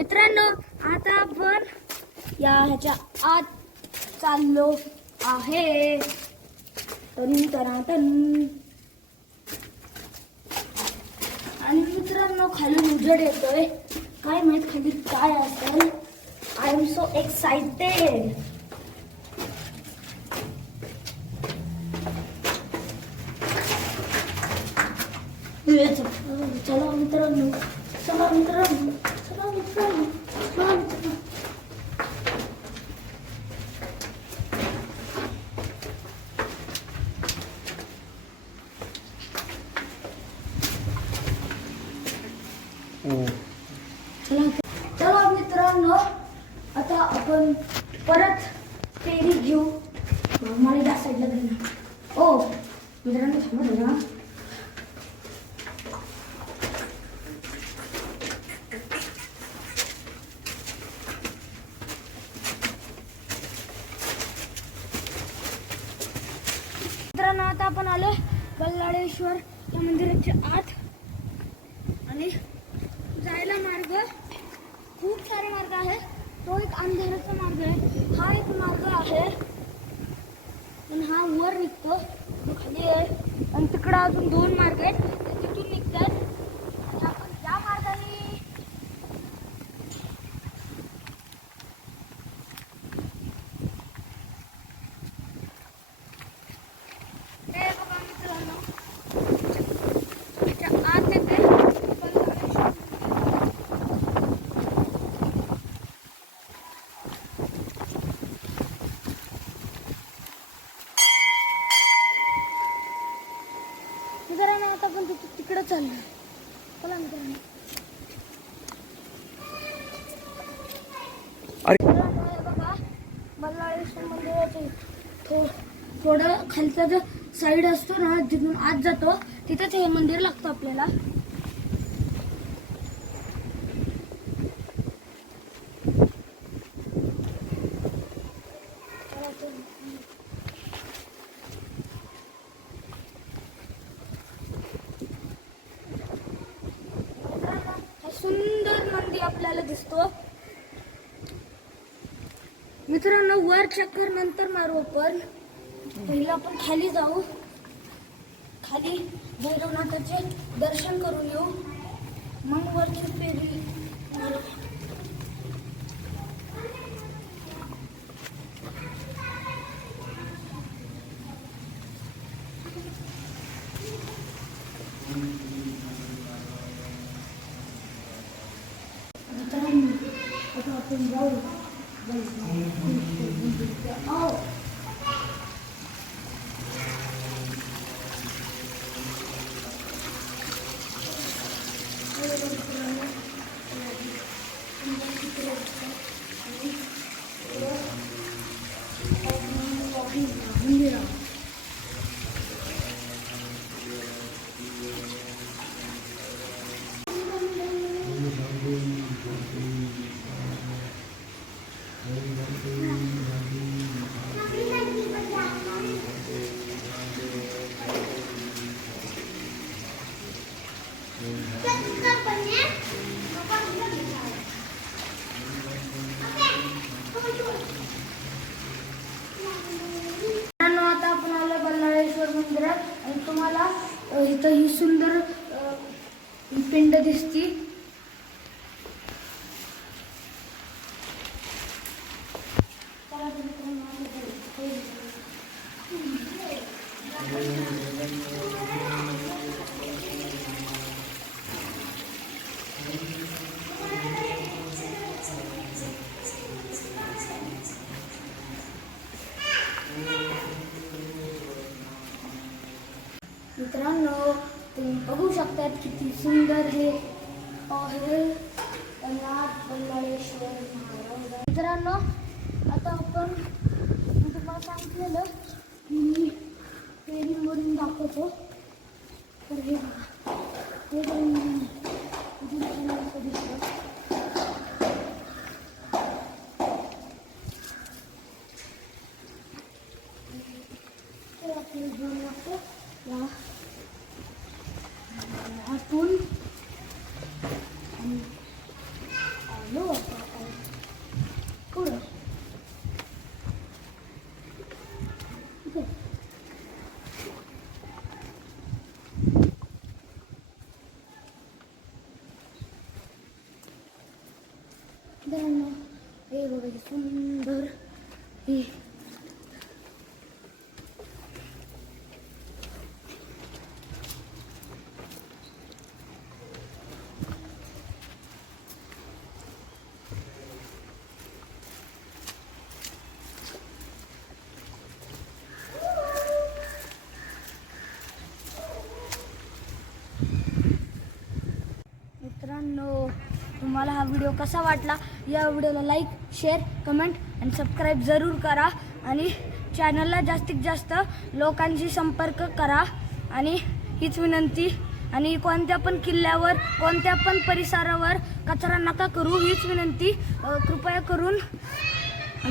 मित्रांनो आता आपण या ह्याच्या आत चाललो आहे. तन तन आणि मित्रांनो खाली उजड येतोय. काय माहीत खाली काय असेल? आय एम सो एक्साइटेड चला मित्रांनो. चला मित्रांनो चला मित्रांनो चला मित्रांनो चला चला मित्रांनो आता आपण परत फेरी घेऊ मला त्या साईडला जाईल ओ मित्रांनो थांबा जरा मित्रांनो आता आपण आलो बल्लाळेश्वर या मंदिराच्या आत. आणि जायला मार्ग खूप सारे मार्ग आहे. तो एक अंधेराचा मार्ग आहे. हा एक मार्ग आहे. पण हा वर निघतो. खाली आहे. आणि तिकडं अजून दोन मार्ग आहेत. तिथून निघतात आणि आपण या मार्गाने हे बघा मित्रांनो त्याच्या आत येते बल्लाळेश्वर मित्रांनो आता आपण तिथे तिकडे चाललो चला बघा. बल्लाळेश्वर मंदिराचे थो थोडं खालचा जो साईड असतो ना जिथून आत जातो तिथेच हे मंदिर लागतं आपल्याला. मित्रांनो, हा सुंदर नंदी आपल्याला दिसतो मित्रांनो वर चक्कर नंतर मारू आपण. पहिला आपण खाली जाऊ. खाली भैरवनाथाचे दर्शन करून येऊ. मग वरची फेरी मारू. आपण जाऊ. Oh. आता आपण आलो बल्लाळेश्वर मंदिरात आणि तुम्हाला इथं ही सुंदर पिंड दिसती. सुंदर हे और नाथ महाराज मित्रांनो आता आपण मी तुम्हाला सांगितलेलं की मी फेरीमधून दाखवतो तर हे इथून a spoon and a lower. Okay. Then we will तुम्हाला हा व्हिडिओ कसा वाटला या व्हिडिओला लाईक शेअर कमेंट आणि सबस्क्राईब जरूर करा आणि चॅनलला जास्तीत जास्त लोकांशी संपर्क करा आणि हीच विनंती. आणि कोणत्या पण किल्ल्यावर कोणत्या पण परिसरावर कचरा नका करू हीच विनंती. कृपया करून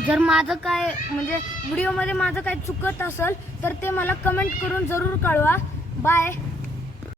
जर माझं काय म्हणजे व्हिडिओमध्ये माझं काय चुकत असेल तर ते मला कमेंट करून जरूर कळवा. बाय